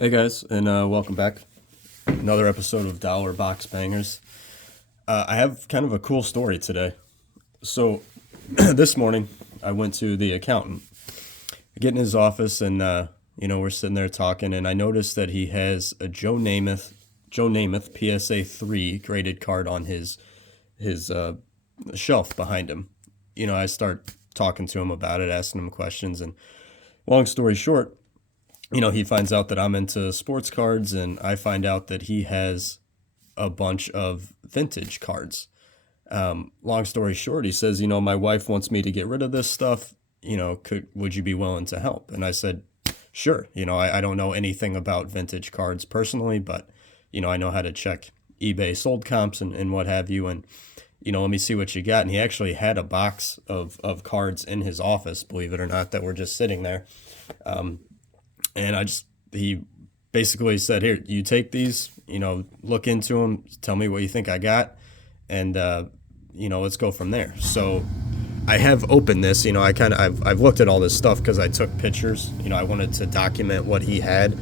Hey guys, and welcome back. Another episode of Dollar Box Bangers. I have kind of a cool story today. So, this morning I went to the accountant, get in his office, and we're sitting there talking, and I noticed that he has a Joe Namath PSA 3 graded card on his shelf behind him. I start talking to him about it, asking him questions, and long story short, he finds out that I'm into sports cards, and I find out that he has a bunch of vintage cards. Long story short, he says, my wife wants me to get rid of this stuff. Would you be willing to help? And I said, sure. I don't know anything about vintage cards personally, but, I know how to check eBay sold comps and what have you. And, let me see what you got. And he actually had a box of cards in his office, believe it or not, that were just sitting there. And he basically said, here, you take these, look into them, tell me what you think I got, and, let's go from there. So I have opened this, I've looked at all this stuff because I took pictures, I wanted to document what he had,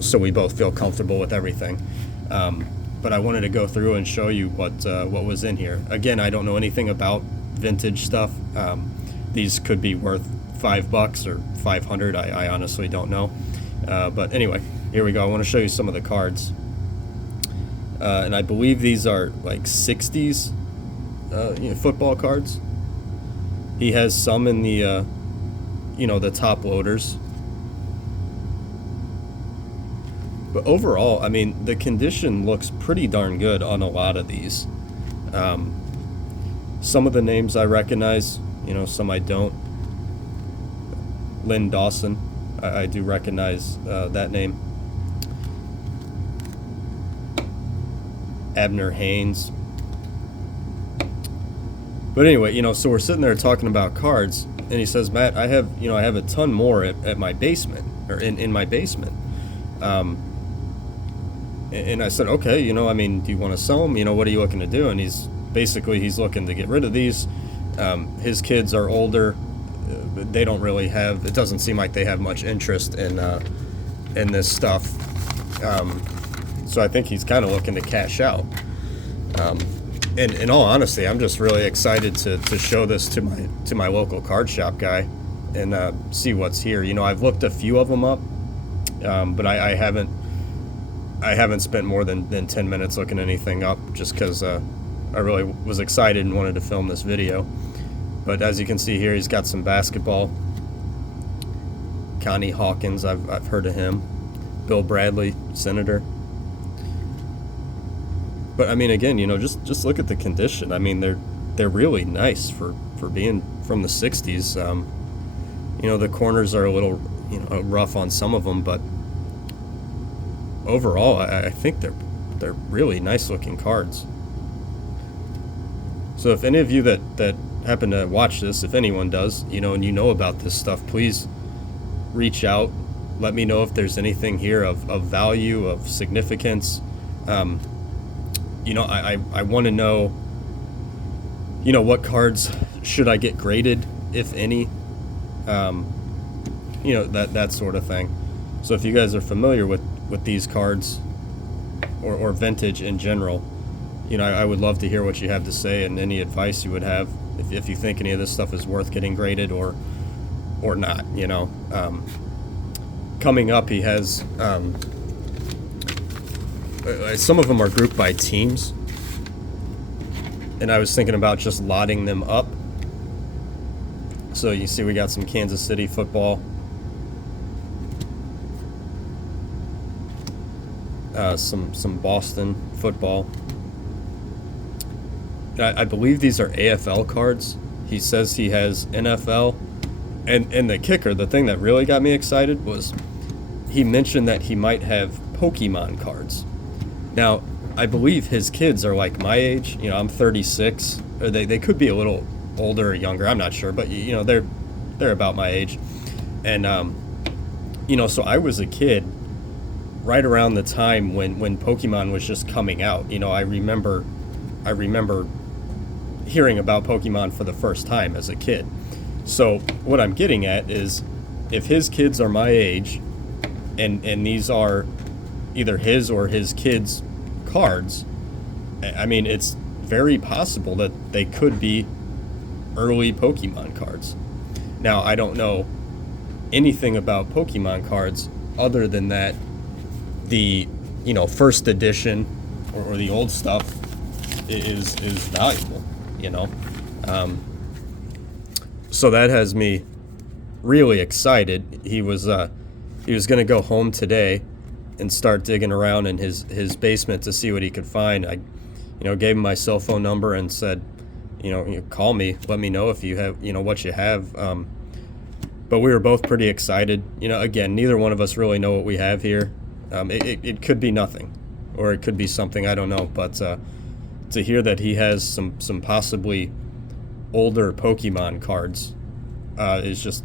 so we both feel comfortable with everything. But I wanted to go through and show you what was in here. Again, I don't know anything about vintage stuff. These could be worth $5 or 500. I honestly don't know. But anyway, here we go. I want to show you some of the cards. And I believe these are like 60s football cards. He has some in the, the top loaders. But overall, the condition looks pretty darn good on a lot of these. Some of the names I recognize, some I don't. Lynn Dawson, I do recognize that name. Abner Haynes. But anyway, so we're sitting there talking about cards, and he says, Matt, I have a ton more at my basement, or in my basement. And I said, okay, do you want to sell them? What are you looking to do? And he's looking to get rid of these. His kids are older. They don't really have, it doesn't seem like they have much interest in this stuff. So I think he's kind of looking to cash out. And in all honesty, I'm just really excited to show this to my local card shop guy and see what's here. I've looked a few of them up, but I haven't spent more than 10 minutes looking anything up just because I really was excited and wanted to film this video. But as you can see here, he's got some basketball. Connie Hawkins, I've heard of him. Bill Bradley, Senator. But again, just look at the condition. They're really nice for being from the 60s. The corners are a little rough on some of them, but overall, I think they're really nice looking cards. So if any of you that happen to watch this, if anyone does, and you know about this stuff, please reach out. Let me know if there's anything here of value, of significance. I want to know, what cards should I get graded, if any, that sort of thing. So if you guys are familiar with these cards or vintage in general, I would love to hear what you have to say and any advice you would have if you think any of this stuff is worth getting graded or not. Coming up, he has some of them are grouped by teams, and I was thinking about just lotting them up. So you see we got some Kansas City football, some Boston football. I believe these are AFL cards. He says he has NFL. And the kicker, the thing that really got me excited was he mentioned that he might have Pokemon cards. Now, I believe his kids are like my age. I'm 36. Or they could be a little older or younger. I'm not sure. But, they're about my age. And, so I was a kid right around the time when Pokemon was just coming out. I remember hearing about Pokemon for the first time as a kid. So what I'm getting at is if his kids are my age and these are either his or his kids' cards. I mean, it's very possible that they could be early Pokemon cards. Now, I don't know anything about Pokemon cards other than that the first edition or the old stuff is valuable, so that has me really excited. He was gonna go home today and start digging around in his basement to see what he could find. I gave him my cell phone number and said, call me, let me know if you have what you have. But we were both pretty excited. Again, neither one of us really know what we have here. It could be nothing, or it could be something, I don't know. But to hear that he has some possibly older Pokemon cards is just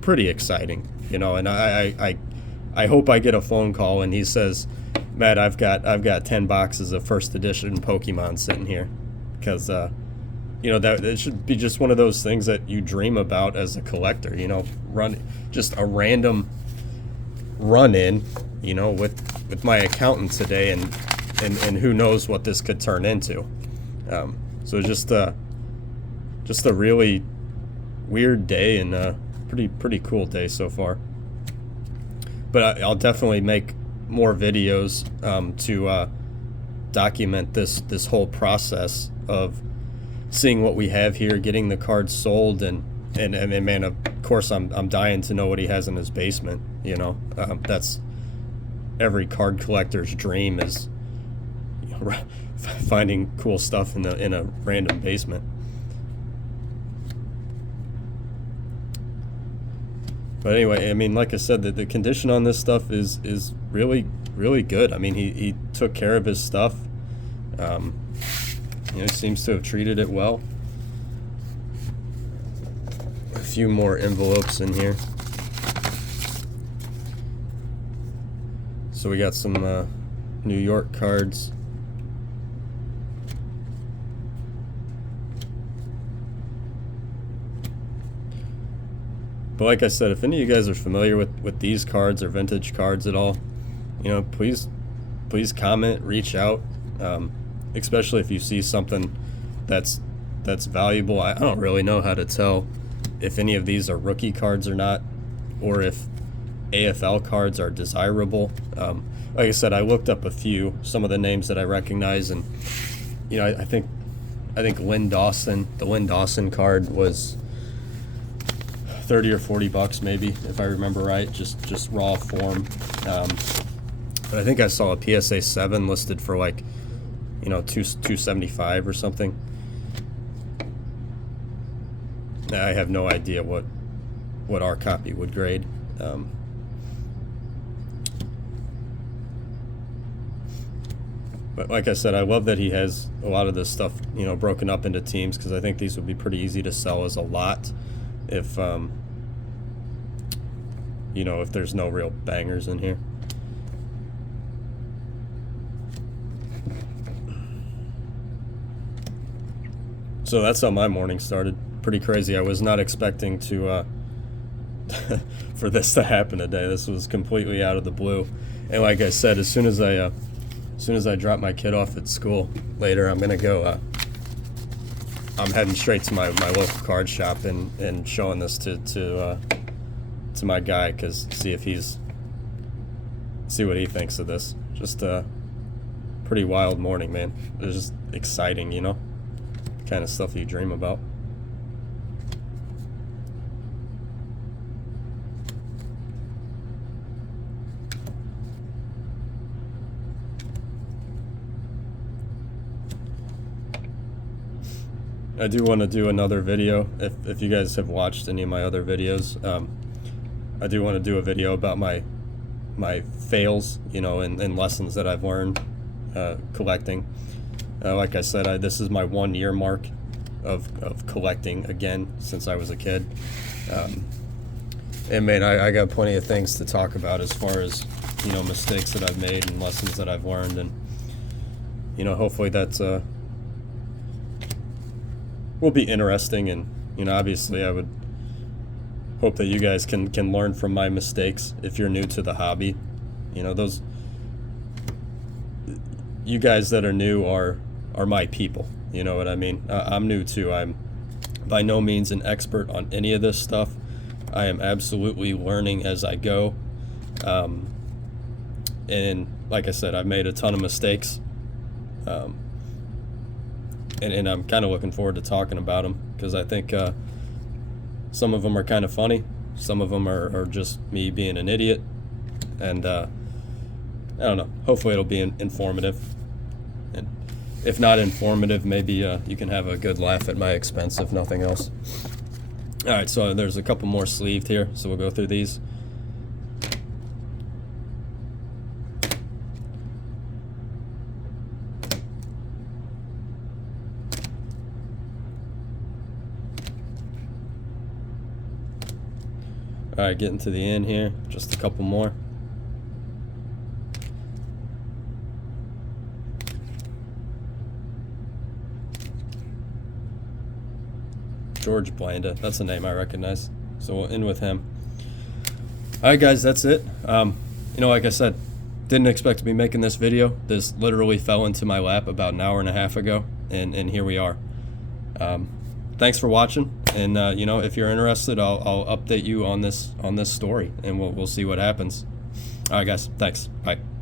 pretty exciting, And I hope I get a phone call and he says, Matt, I've got 10 boxes of first edition Pokemon sitting here, because that it should be just one of those things that you dream about as a collector. Run just a random run in, with my accountant today, and who knows what this could turn into. So just a really weird day, and a pretty cool day so far. But I'll definitely make more videos to document this whole process of seeing what we have here, getting the cards sold, and man, of course I'm dying to know what he has in his basement. That's every card collector's dream, is finding cool stuff in a random basement. But anyway, I mean, like I said, the condition on this stuff is really, really good. I mean, he took care of his stuff. He seems to have treated it well. A few more envelopes in here. So we got some New York cards. But like I said, if any of you guys are familiar with these cards or vintage cards at all, please comment, reach out, especially if you see something that's valuable. I don't really know how to tell if any of these are rookie cards or not, or if AFL cards are desirable. Like I said, I looked up some of the names that I recognize, and I think Lynn Dawson, the Lynn Dawson card was $30 or $40 maybe, if I remember right, just raw form. But I think I saw a PSA 7 listed for like $275 or something. I have no idea what our copy would grade. But like I said, I love that he has a lot of this stuff broken up into teams, because I think these would be pretty easy to sell as a lot if if there's no real bangers in here. So that's how my morning started. Pretty crazy. I was not expecting to for this to happen today. This was completely out of the blue. And like I said, as soon as I drop my kid off at school later, I'm gonna go. I'm heading straight to my local card shop and showing this to my guy, cause see what he thinks of this. Just a pretty wild morning, man. It was just exciting, kind of stuff you dream about. I do want to do another video. If you guys have watched any of my other videos, I do want to do a video about my fails, and lessons that I've learned collecting. Like I said, this is my 1 year mark of collecting again since I was a kid. And man, I got plenty of things to talk about as far as mistakes that I've made and lessons that I've learned, and hopefully that's will be interesting. And obviously I would hope that you guys can learn from my mistakes if you're new to the hobby. You know, those you guys that are new are my people. You know what I mean? I'm new too. I'm by no means an expert on any of this stuff. I am absolutely learning as I go. And like I said, I've made a ton of mistakes. And I'm kind of looking forward to talking about them, because I think some of them are kind of funny. Some of them are just me being an idiot. And I don't know. Hopefully it'll be informative. And if not informative, maybe you can have a good laugh at my expense, if nothing else. All right, so there's a couple more sleeved here, so we'll go through these. All right, getting to the end here, just a couple more. George Blanda, that's a name I recognize. So we'll end with him. All right, guys, that's it. You know, like I said, didn't expect to be making this video. This literally fell into my lap about an hour and a half ago, and here we are. Thanks for watching, and you know, if you're interested, I'll update you on this story, and we'll see what happens. All right, guys, thanks. Bye.